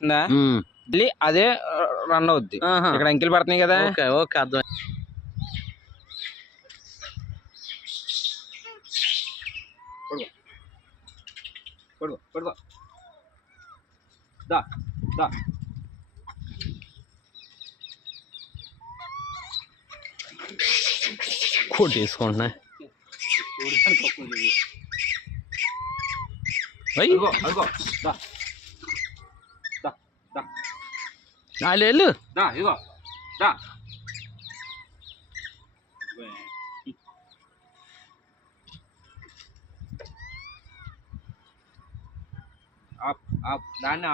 మళ్ళీ అదే రన్ అవుద్ది. ఇక్కడ అంకెలు పడుతున్నాయి కదా. ఓకే అర్థం. కొట్టేసుకుంటున్నా నాలుగు దాన్ని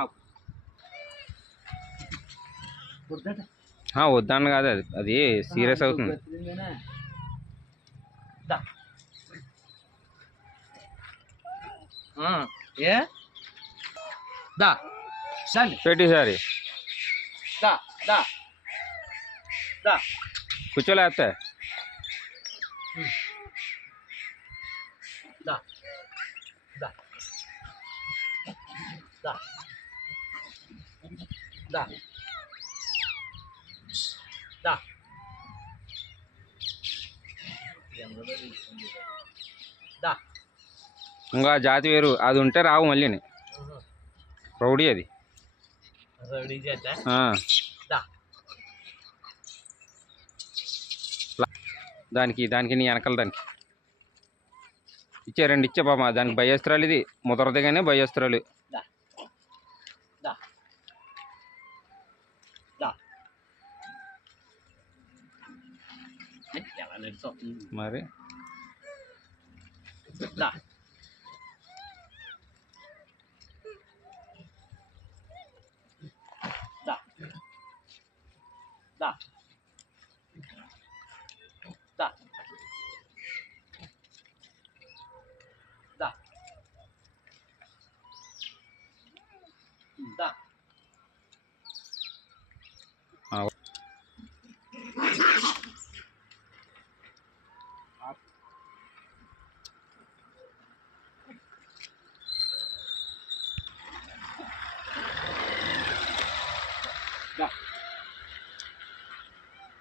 వద్దాను కాదు, అది సీరియస్ అవుతుంది. పెట్టిసారి కూర్చోలేస్తా. ఇంకా జాతి వేరు, అది ఉంటే రావు మళ్ళీ. రౌడీ అది. దానికి నీ వెనకాల దానికి ఇచ్చే 2 ఇచ్చే పాప. దానికి భయస్త్రాలు, ఇది ముదరదు కానీ భయస్త్రాలు. మరి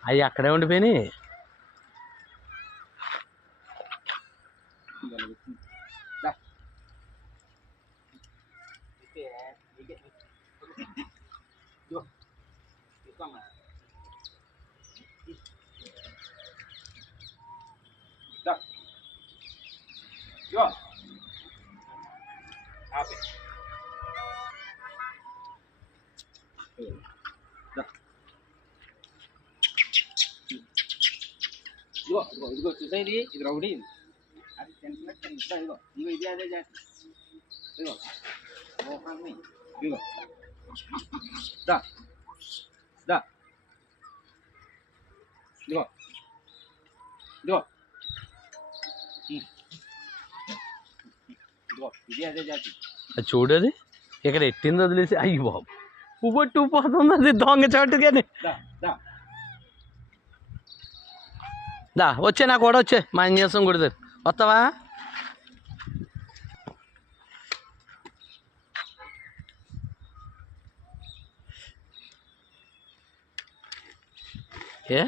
అవి అక్కడే ఉండిపోయినాయి. ఇదిగో చూసా, ఇది రౌడీ. అది ఇదిగో ఇది అదే జాతి. ఇదిగో ఇదిగో దా దా ఇదిగో ఇదిగో ఇదిగో ఇది అదే జాతి. అది చూడది ఇక్కడ ఎట్టింది వదిలేసి. అయ్యి బాబు ఉబ్బట్టు పోతుంది అది దొంగ చాటుగానే. దా వచ్చే నాకు కూడా వచ్చే మా ఇంజసం కుడతారు. వస్తావా? ఏ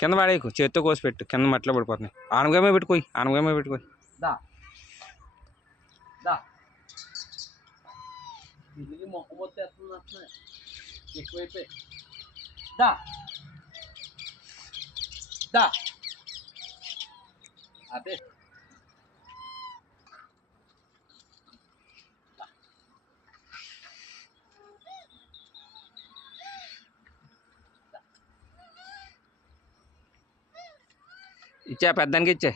కింద పడేకు, చేత్తో కోసి పెట్టు. కింద మట్టిలో పడిపోతున్నాయి. ఆనగామే పెట్టుకోయి, ఆనగామే పెట్టుకోయి. మొక్క మొత్తం ఎత్తున్నా ఎక్కువైపోయి. అదే ఇచ్చా, పెద్దానికి ఇచ్చే.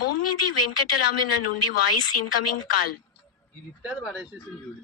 బొమ్మిది వెంకటరామన్న నుండి వాయిస్ ఇన్కమింగ్ కాల్. ఇది ఇస్తే పడేసేసింది చూడు.